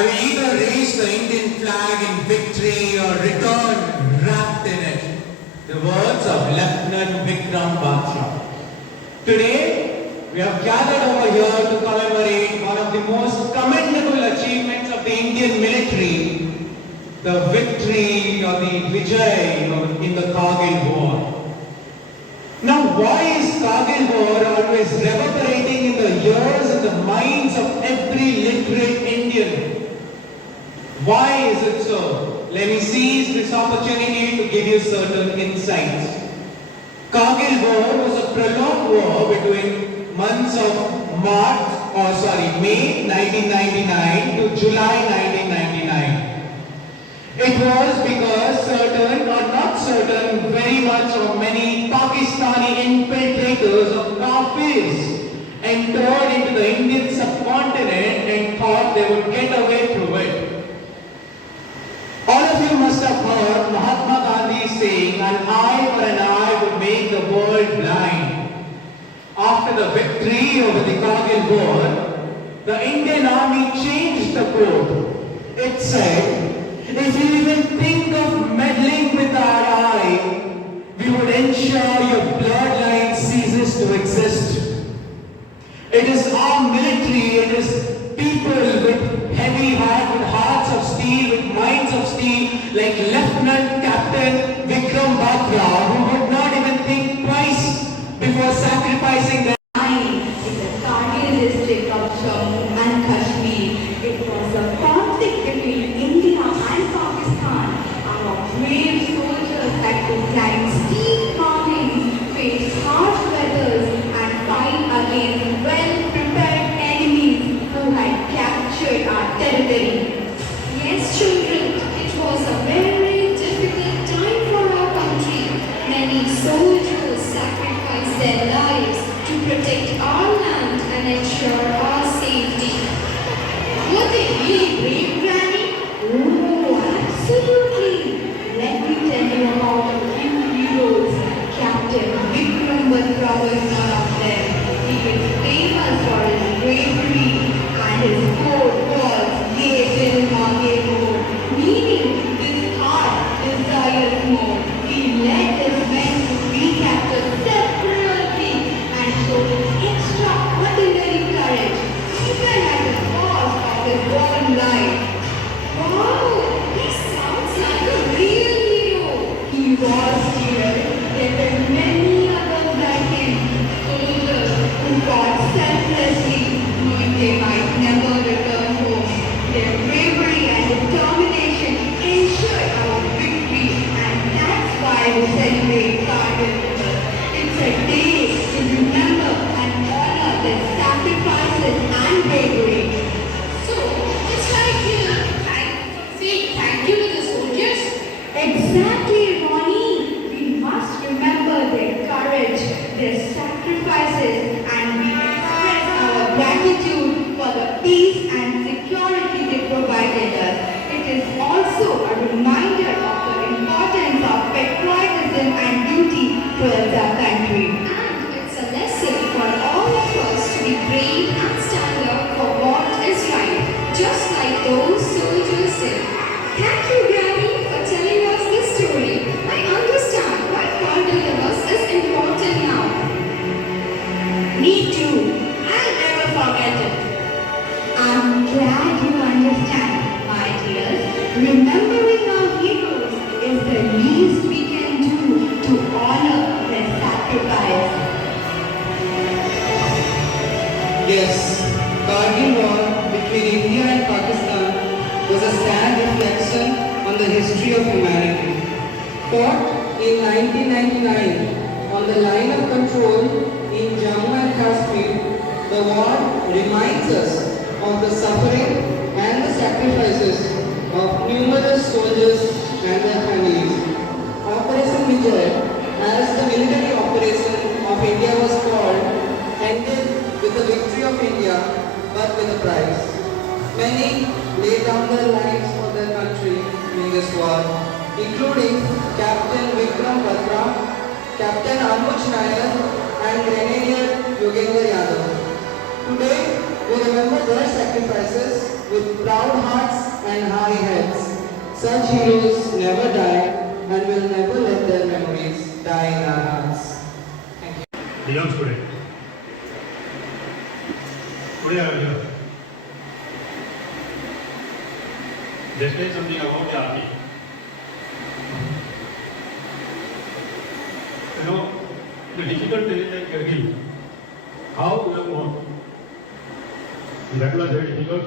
I will either raise the Indian flag in victory or return wrapped in it. The words of Lieutenant Vikram Batra. Today, we have gathered over here to commemorate one of the most commendable achievements of the Indian military, the victory or the Vijay in the Kargil War. Now, why is Kargil War always reverberating in the ears and the minds of every literate Indian? Why is it so? Let me seize this opportunity to give you certain insights. Kargil War was a prolonged war between months of May 1999 to July 1999. It was because certain or not certain, very much or many Pakistani infiltrators of Kafirs entered into the Indian subcontinent and thought they would get away through it. All of you must have heard Mahatma Gandhi saying, "An eye for an eye would make the world blind." After the victory over the Kargil War, the Indian Army changed the code. It said, if you even think of meddling with our eye, we would ensure your bloodline ceases to exist. It is our military, it is people with heavy heart, with hearts of steel, with minds of steel, like Lieutenant Captain Vikram Batra, who would not even think twice before sacrificing their in the Kargil district of Jammu and Kashmir. It was a conflict between India and Pakistan. Our brave soldiers had to climb steep mountains, face harsh weathers, and fight against well-prepared enemies who had captured our territory. Yes, children, it was a very difficult time for our country. Many soldiers sacrificed their lives to protect our land and ensure our safety. Were they really brave, Granny? Oh, absolutely. Let me tell you about a few heroes. Captain Vikram Batra was one of them. He is famous for his bravery, and his code was "Ye Dil Mange More," meaning this heart desires more. He led his men to recapture several things and showed extraordinary courage, even at the cost of his own life. Wow, he sounds like a real hero. He was dear. There were many others like him, soldiers who fought selflessly, knowing they might never return home. Their bravery and determination ensured our victory, and that's why we celebrate Kargil. It's a day to remember and honor their sacrifices and bravery. So, it's like saying thank you to the soldiers. Exactly, Ronnie. We must remember their courage, their sacrifices, and we express our gratitude for the peace and security they provided us. It is also a reminder of the importance of patriotism and duty towards our country. And it's a lesson for all of us to be brave and stand up for what is right, just like those soldiers did. Thank you, Granny, for telling us this story. I understand why Kargil Diwas is important now. Me too. I'll never forget it. I'm glad you understand, my dears. Remembering our heroes is the least we can do to honor their sacrifice. Yes, Kargil War between India and Pakistan was a sad reflection on the history of humanity. Fought in 1999 on the line of control in Jammu and Kashmir, the war reminds us of the suffering and the sacrifices of numerous soldiers and their families. Operation Vijay, as the military operation of India was called, ended with the victory of India, but with a price. Many laid down their lives for their country in this war, including Captain Vikram Batra, Captain Anuj Nair, and Grenadier Yogendra Yadav. Today, we remember their sacrifices with proud hearts and high heads. Such heroes never die and will never let their memories die in our hearts. Thank you. The young student. Today I am here. They explain something about the army. You know, the difficult terrain like Kargil, how we have won. That was very difficult.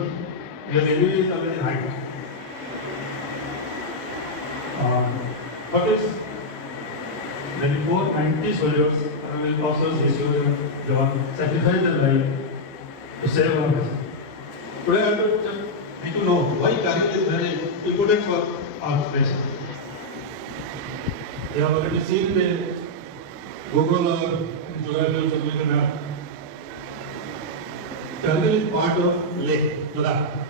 Your enemy is always in height. But it's 90 soldiers and officers, issues, sacrificed their life to save our nation. Today I just need to know why Kargil is very important for our nation. You have already seen the Google or geography or something like that. Kargil is part of Leh, Ladakh.